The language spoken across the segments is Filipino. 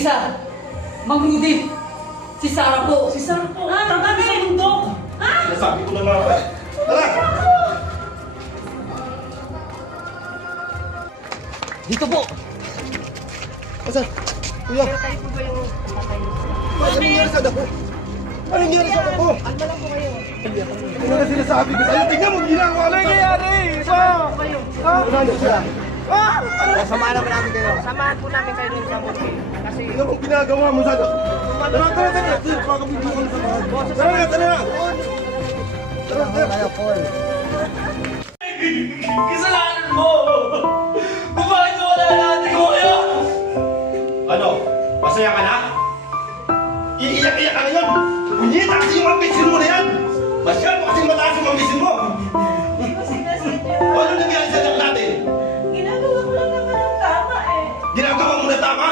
mag-isa. Mang Rudy, si Sarah po. Si Sarah po. Tama sa bundok. Nasabi ko na nga ba? Tara! Dito po. Asan? Kuya! Ano nangyari sa dako? Ano nangyari sa dako? Alma lang po kayo. Ano na sinasabi ko sa'yo? Tingnan mo, ginagawa na nangyayari! Ha? Ano na siya? Samahan naman namin kayo. Samahan po namin kayo dun sa bundok. Kasi Tingnan mo ginagawa mo sa dako. Tara, tara, tara! Baka bigyan ko na samahan. Tara na, tara na! Tara, tara! Kasalanan mo! Bakit wala natin ko kayo? Ano? Masaya ka na? Iiyak-iyak ka ngayon! Punyeta kasi yung ambition mo na yan! Masyado kasi mataas yung ambition mo! Ano nangyari sa anak natin? Ginagawa ko lang naman ang tama eh. Ginagawa mo na tama?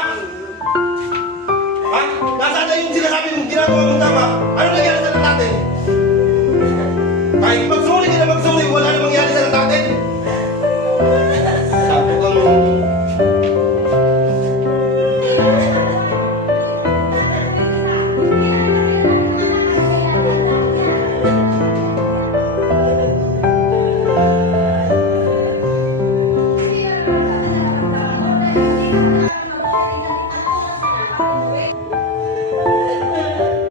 Ha? Nasaan na yung sinasabi mo ginagawa mo tama? Ano nangyari sa anak natin?